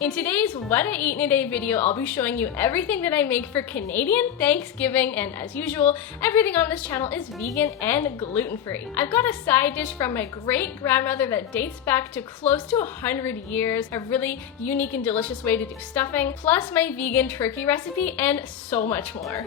In today's What I Eat in a Day video, I'll be showing you everything that I make for Canadian Thanksgiving, and as usual, everything on this channel is vegan and gluten-free. I've got a side dish from my great-grandmother that dates back to close to 100 years, a really unique and delicious way to do stuffing, plus my vegan turkey recipe, and so much more.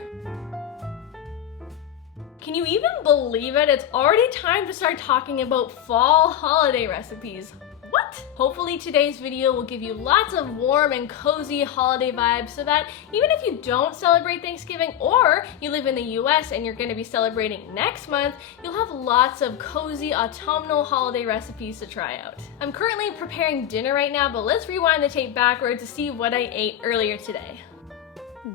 Can you even believe it? It's already time to start talking about fall holiday recipes. What? Hopefully today's video will give you lots of warm and cozy holiday vibes so that even if you don't celebrate Thanksgiving or you live in the US and you're going to be celebrating next month, you'll have lots of cozy autumnal holiday recipes to try out. I'm currently preparing dinner right now, but let's rewind the tape backwards to see what I ate earlier today.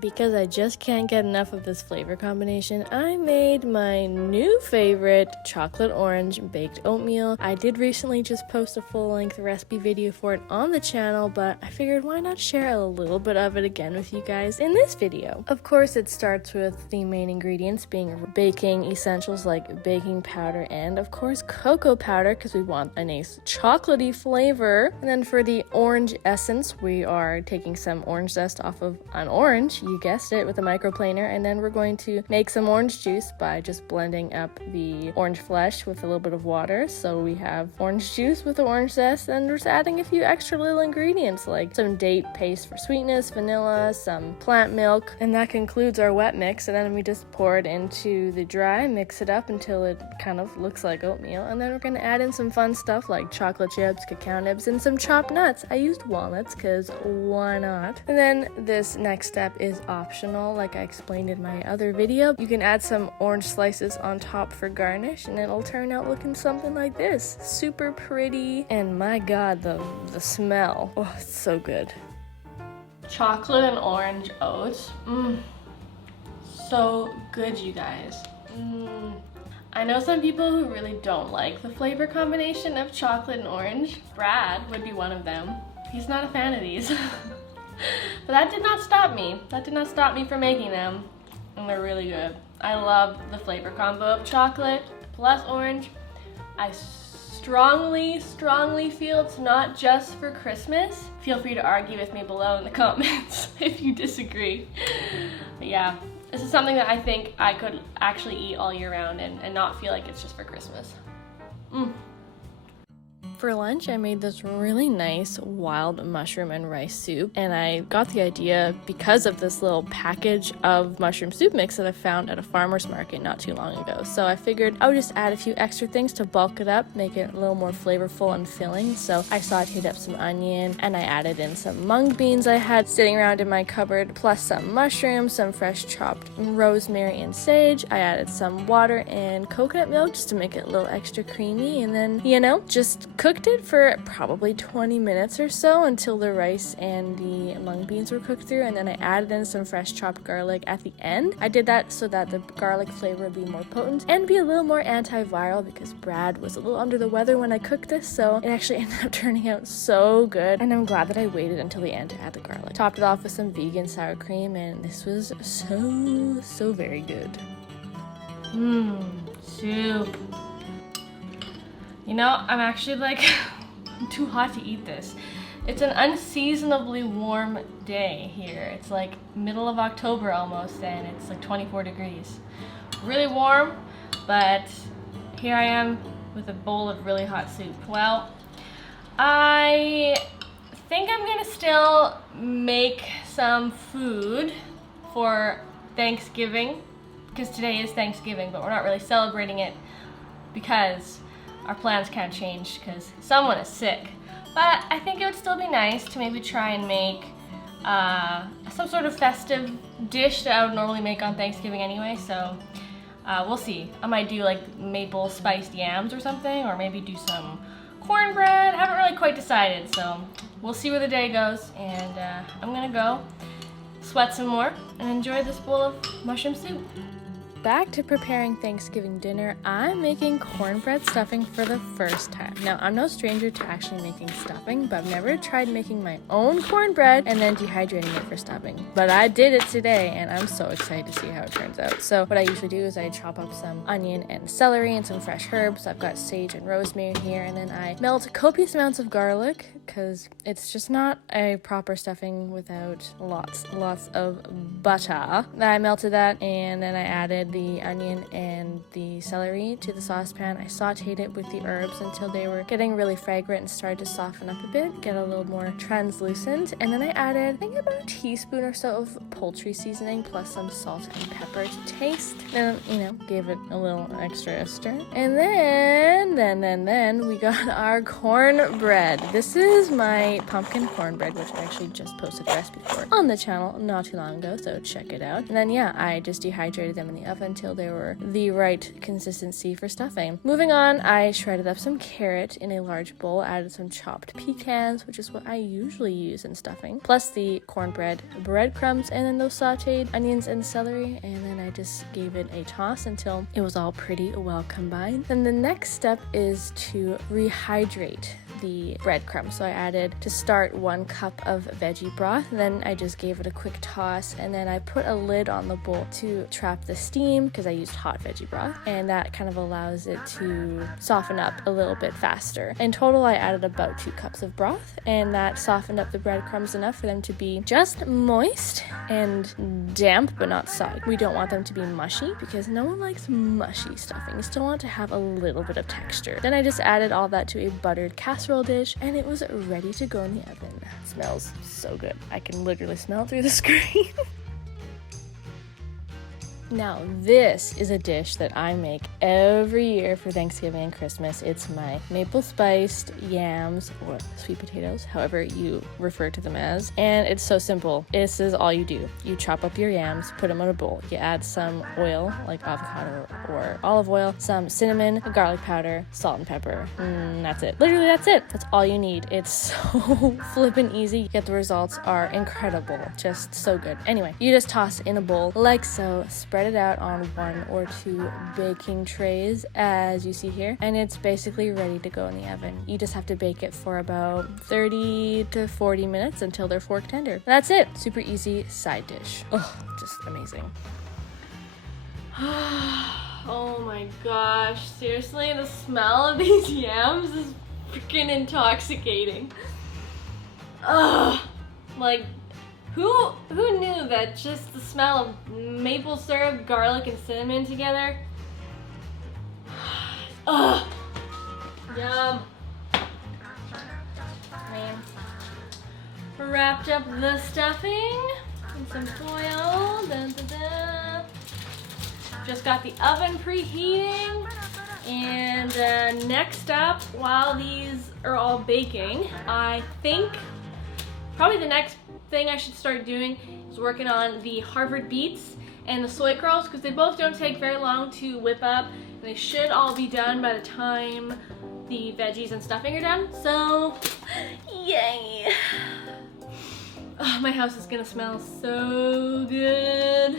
Because I just can't get enough of this flavor combination, I made my new favorite chocolate orange baked oatmeal. I did recently just post a full-length recipe video for it on the channel, but I figured why not share a little bit of it again with you guys in this video. Of course, it starts with the main ingredients being baking essentials like baking powder and of course cocoa powder because we want a nice chocolatey flavor. And then for the orange essence, we are taking some orange zest off of an orange. You guessed it, with a microplaner, and then we're going to make some orange juice by just blending up the orange flesh with a little bit of water. So we have orange juice with the orange zest, and we're just adding a few extra little ingredients like some date paste for sweetness, vanilla, some plant milk, and that concludes our wet mix. And then we just pour it into the dry, mix it up until it kind of looks like oatmeal, and then we're going to add in some fun stuff like chocolate chips, cacao nibs, and some chopped nuts. I used walnuts because why not? And then this next step is optional, like I explained in my other video. You can add some orange slices on top for garnish, and it'll turn out looking something like this. Super pretty, and my god, the smell. Oh, it's so good. Chocolate and orange oats. So good, you guys. I know some people who really don't like the flavor combination of chocolate and orange. Brad would be one of them. He's not a fan of these. But that did not stop me. That did not stop me from making them. And they're really good. I love the flavor combo of chocolate plus orange. I strongly feel it's not just for Christmas. Feel free to argue with me below in the comments if you disagree. But yeah, this is something that I think I could actually eat all year round and not feel like it's just for Christmas. For lunch, I made this really nice wild mushroom and rice soup, and I got the idea because of this little package of mushroom soup mix that I found at a farmer's market not too long ago. So I figured I would just add a few extra things to bulk it up, make it a little more flavorful and filling. So I sautéed up some onion, and I added in some mung beans I had sitting around in my cupboard, plus some mushrooms, some fresh chopped rosemary and sage. I added some water and coconut milk just to make it a little extra creamy, and then, you know, just cooked it for probably 20 minutes or so until the rice and the mung beans were cooked through, and then I added in some fresh chopped garlic at the end. I did that so that the garlic flavor would be more potent and be a little more antiviral because Brad was a little under the weather when I cooked this, so it actually ended up turning out so good, and I'm glad that I waited until the end to add the garlic. Topped it off with some vegan sour cream, and this was so very good. Soup. You know, I'm actually like, I'm too hot to eat this. It's an unseasonably warm day here. It's like middle of October almost, and it's like 24 degrees. Really warm, but here I am with a bowl of really hot soup. Well, I think I'm gonna still make some food for Thanksgiving, because today is Thanksgiving, but we're not really celebrating it because our plans can't change because someone is sick. But I think it would still be nice to maybe try and make some sort of festive dish that I would normally make on Thanksgiving anyway, so we'll see. I might do like maple spiced yams or something, or maybe do some cornbread. I haven't really quite decided, so we'll see where the day goes, and I'm gonna go sweat some more and enjoy this bowl of mushroom soup. back to preparing Thanksgiving dinner. I'm making cornbread stuffing for the first time. Now, I'm no stranger to actually making stuffing, but I've never tried making my own cornbread and then dehydrating it for stuffing. But I did it today, and I'm so excited to see how it turns out. So what I usually do is I chop up some onion and celery and some fresh herbs. I've got sage and rosemary here, and then I melt copious amounts of garlic because it's just not a proper stuffing without lots of butter. I melted that, and then I added the onion and the celery to the saucepan. I sautéed it with the herbs until they were getting really fragrant and started to soften up a bit, get a little more translucent. And then I added, I think, about a teaspoon or so of poultry seasoning plus some salt and pepper to taste. Then, gave it a little extra stir. And then we got our cornbread. This is my pumpkin cornbread, which I actually just posted a recipe for on the channel not too long ago, so check it out. And then I just dehydrated them in the oven until they were the right consistency for stuffing. Moving on, I shredded up some carrot in a large bowl, added some chopped pecans, which is what I usually use in stuffing, plus the cornbread breadcrumbs, and then those sautéed onions and celery, and then I just gave it a toss until it was all pretty well combined. Then the next step is to rehydrate the breadcrumbs. So I added, to start, 1 cup of veggie broth, then I just gave it a quick toss, and then I put a lid on the bowl to trap the steam because I used hot veggie broth, and that kind of allows it to soften up a little bit faster. In total, I added about 2 cups of broth, and that softened up the breadcrumbs enough for them to be just moist and damp but not soggy. We don't want them to be mushy because no one likes mushy stuffing. You still want to have a little bit of texture. Then I just added all that to a buttered casserole dish, and it was ready to go in the oven. It smells so good. I can literally smell it through the screen. Now, this is a dish that I make every year for Thanksgiving and Christmas. It's my maple spiced yams, or sweet potatoes, however you refer to them as. And it's so simple. This is all you do. You chop up your yams, put them in a bowl. You add some oil, like avocado or olive oil, some cinnamon, garlic powder, salt and pepper. That's it. Literally, that's it. That's all you need. It's so flippin' easy, yet the results are incredible. Just so good. Anyway, you just toss in a bowl like so. Spread it out on 1 or 2 baking trays as you see here, and it's basically ready to go in the oven. You just have to bake it for about 30 to 40 minutes until they're fork tender. That's it. Super easy side dish. Oh, just amazing. Oh my gosh, seriously, the smell of these yams is freaking intoxicating. Ugh, like, Who knew that just the smell of maple syrup, garlic, and cinnamon together? Ugh. Yum. Wrapped up the stuffing in some foil. Dun, dun, dun. Just got the oven preheating. And next up, while these are all baking, I think probably the next thing I should start doing is working on the Harvard beets and the soy curls, because they both don't take very long to whip up, and they should all be done by the time the veggies and stuffing are done. So, yay! Oh, my house is gonna smell so good.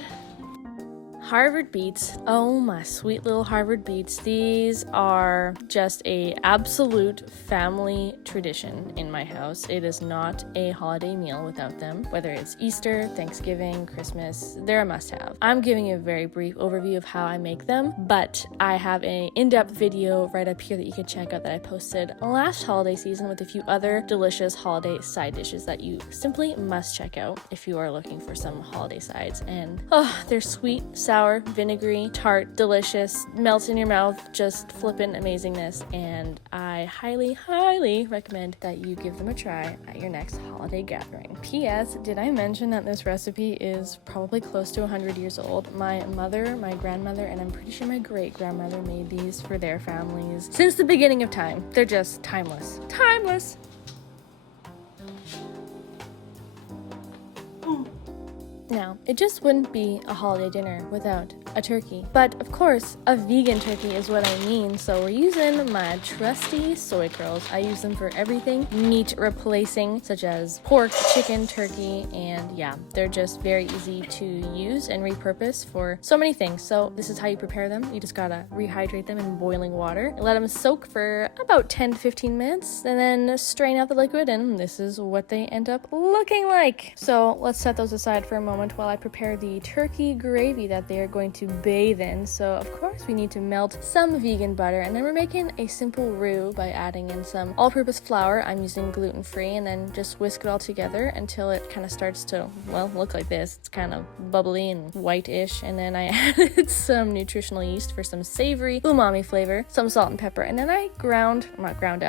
Harvard beets. Oh, my sweet little Harvard beets. These are just a absolute family tradition in my house. It is not a holiday meal without them. Whether it's Easter, Thanksgiving, Christmas, they're a must-have. I'm giving a very brief overview of how I make them, but I have an in-depth video right up here that you can check out that I posted last holiday season with a few other delicious holiday side dishes that you simply must check out if you are looking for some holiday sides. And they're sweet, sour, vinegary, tart, delicious, melts in your mouth, just flippin' amazingness, and I highly, highly recommend that you give them a try at your next holiday gathering. P.S. Did I mention that this recipe is probably close to 100 years old? My mother, my grandmother, and I'm pretty sure my great-grandmother made these for their families since the beginning of time. They're just timeless. Timeless! Now, it just wouldn't be a holiday dinner without a turkey. But of course, a vegan turkey is what I mean, so we're using my trusty soy curls. I use them for everything meat replacing, such as pork, chicken, turkey, and yeah, they're just very easy to use and repurpose for so many things. So this is how you prepare them. You just gotta rehydrate them in boiling water and let them soak for about 10 to 15 minutes, and then strain out the liquid, and this is what they end up looking like. So let's set those aside for a moment while I prepare the turkey gravy that they are going to bathe in. So of course we need to melt some vegan butter, and then we're making a simple roux by adding in some all-purpose flour. I'm using gluten-free, and then just whisk it all together until it kind of starts to, well, look like this. It's kind of bubbly and white-ish, and then I added some nutritional yeast for some savory umami flavor, some salt and pepper, and then I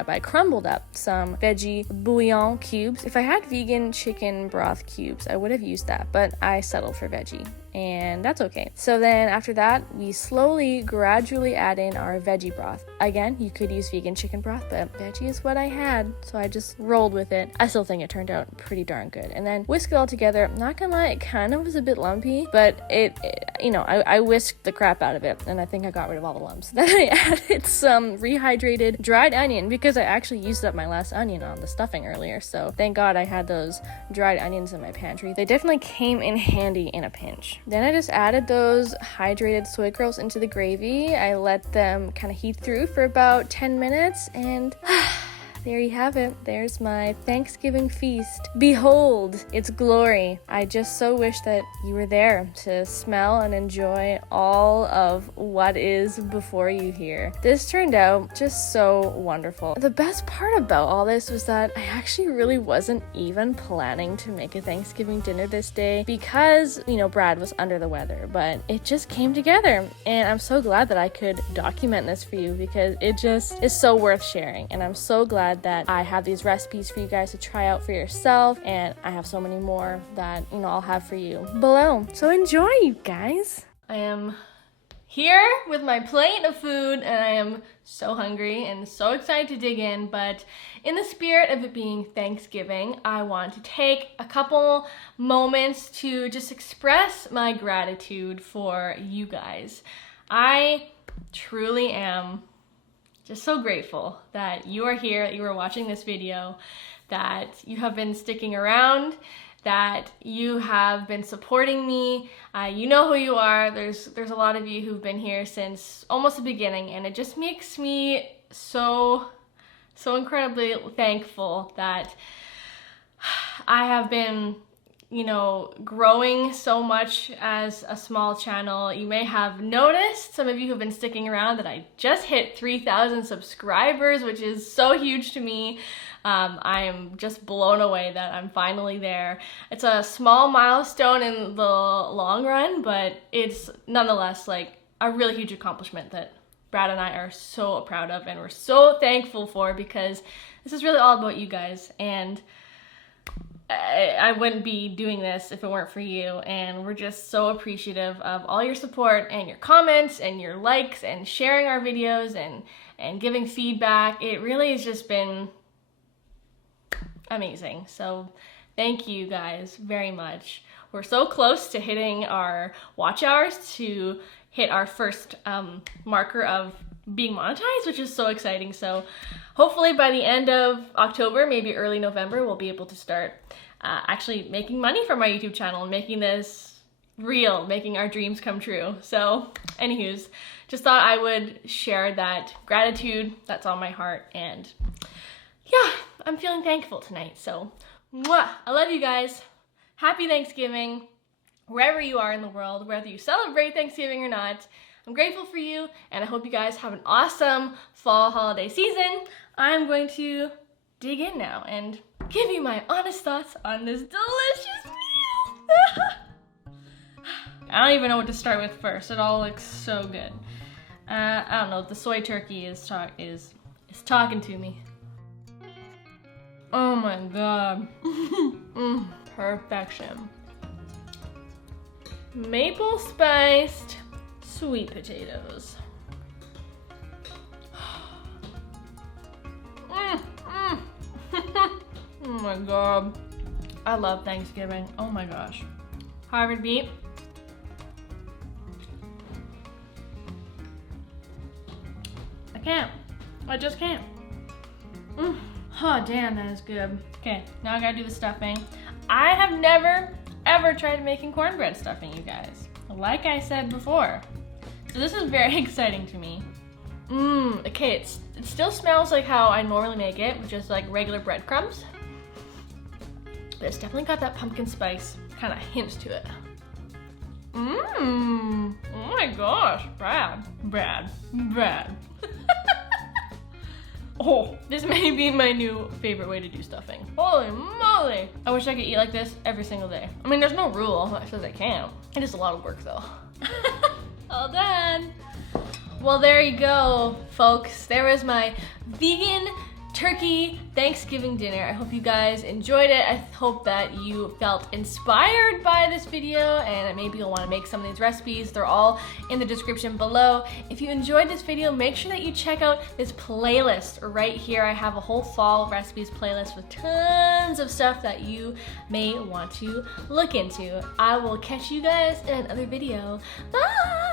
I crumbled up some veggie bouillon cubes. If I had vegan chicken broth cubes, I would have used that, but I settled for veggie, and that's okay. So then after that, we gradually add in our veggie broth. Again, you could use vegan chicken broth, but veggie is what I had, so I just rolled with it. I still think it turned out pretty darn good. And then whisk it all together. Not gonna lie, it kind of was a bit lumpy, but I whisked the crap out of it, and I think I got rid of all the lumps. Then I added some rehydrated dried onion, because I actually used up my last onion on the stuffing earlier, so thank God I had those dried onions in my pantry. They definitely came in handy in a pinch. Then I just added those hydrated soy curls into the gravy. I let them kind of heat through for about 10 minutes, and there you have it. There's my Thanksgiving feast. Behold its glory. I just so wish that you were there to smell and enjoy all of what is before you here. This turned out just so wonderful. The best part about all this was that I actually really wasn't even planning to make a Thanksgiving dinner this day because, Brad was under the weather, but it just came together, and I'm so glad that I could document this for you because it just is so worth sharing, and I'm so glad that I have these recipes for you guys to try out for yourself, and I have so many more that I'll have for you below. So enjoy, you guys. I am here with my plate of food, and I am so hungry and so excited to dig in, but in the spirit of it being Thanksgiving, I want to take a couple moments to just express my gratitude for you guys. I truly am just so grateful that you are here, that you are watching this video, that you have been sticking around, that you have been supporting me. You know who you are. There's a lot of you who've been here since almost the beginning, and it just makes me so incredibly thankful that I have been growing so much as a small channel. You may have noticed, some of you who've been sticking around, that I just hit 3,000 subscribers, which is so huge to me. I am just blown away that I'm finally there. It's a small milestone in the long run, but it's nonetheless like a really huge accomplishment that Brad and I are so proud of and we're so thankful for, because this is really all about you guys, and I wouldn't be doing this if it weren't for you, and we're just so appreciative of all your support and your comments and your likes and sharing our videos and giving feedback. It really has just been amazing. So thank you guys very much. We're so close to hitting our watch hours to hit our first marker of being monetized, which is so exciting. So hopefully by the end of October, maybe early November, we'll be able to start actually making money from our YouTube channel and making this real, making our dreams come true. So anywho's, just thought I would share that gratitude that's on my heart, and yeah, I'm feeling thankful tonight. So mwah, I love you guys. Happy Thanksgiving, wherever you are in the world, whether you celebrate Thanksgiving or not. I'm grateful for you, and I hope you guys have an awesome fall holiday season. I'm going to dig in now and give you my honest thoughts on this delicious meal. I don't even know what to start with first. It all looks so good. I don't know, the soy turkey is talking to me. Oh my god. Perfection. Maple spiced sweet potatoes. Oh my god. I love Thanksgiving. Oh my gosh. Harvard beet. can't. I just can't. Oh, damn, that is good. Okay, now I gotta do the stuffing. I have never, ever tried making cornbread stuffing, you guys. Like I said before. So this is very exciting to me. Okay, it still smells like how I normally make it, which is like regular breadcrumbs. But it's definitely got that pumpkin spice kind of hint to it. Oh my gosh, Brad. Oh, this may be my new favorite way to do stuffing. Holy moly! I wish I could eat like this every single day. I mean, there's no rule that says I can't. It is a lot of work though. All done. Well, there you go, folks. There was my vegan turkey Thanksgiving dinner. I hope you guys enjoyed it. I hope that you felt inspired by this video and maybe you'll want to make some of these recipes. They're all in the description below. If you enjoyed this video, make sure that you check out this playlist right here. I have a whole fall recipes playlist with tons of stuff that you may want to look into. I will catch you guys in another video. Bye!